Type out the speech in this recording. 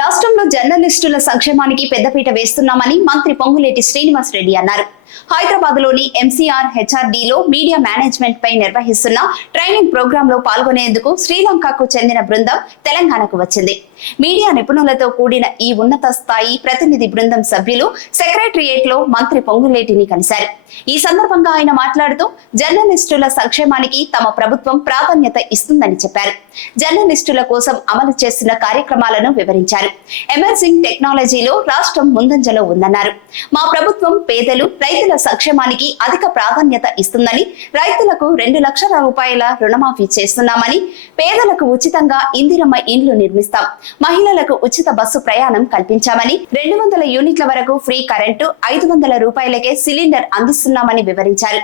రాష్ట్రంలో జర్నలిస్టుల సంక్షేమానికి పెద్దపీట వేస్తున్నామని మంత్రి పొంగులేటి శ్రీనివాస్ రెడ్డి అన్నారు. హైదరాబాద్ లోని ఎంసీఆర్ హెచ్ఆర్డీలో మీడియా మేనేజ్మెంట్ పై నిర్వహిస్తున్న ట్రైనింగ్ ప్రోగ్రామ్ లో పాల్గొనేందుకు శ్రీలంకకు చెందిన బృందం తెలంగాణకు వచ్చింది. మీడియా నిపుణులతో కూడిన ఈ ఉన్నత స్థాయి ప్రతినిధి బృందం సభ్యులు సెక్రటరియేట్ లో మంత్రి పొంగులేటిని కలిశారు. ఈ సందర్భంగా ఆయన మాట్లాడుతూ జర్నలిస్టుల సంక్షేమానికి తమ ప్రభుత్వం ప్రాధాన్యత ఇస్తుందని చెప్పారు. జర్నలిస్టుల కోసం అమలు చేస్తున్న కార్యక్రమాలను వివరించారు. ఎమర్జింగ్ టెక్నాలజీలో రాష్ట్రం ముందంజలో ఉందన్నారు. మా ప్రభుత్వం పేదలు, రైతుల సంక్షేమానికి అధిక ప్రాధాన్యత ఇస్తుందని, రైతులకు 2 లక్షల రూపాయల రుణమాఫీ చేస్తున్నామని, పేదలకు ఉచితంగా ఇందిరమ్మ ఇండ్లు నిర్మిస్తాం, మహిళలకు ఉచిత బస్సు ప్రయాణం కల్పించామని, 200 యూనిట్ల వరకు ఫ్రీ కరెంటు, 500 రూపాయలకే సిలిండర్ అందిస్తున్నామని వివరించారు.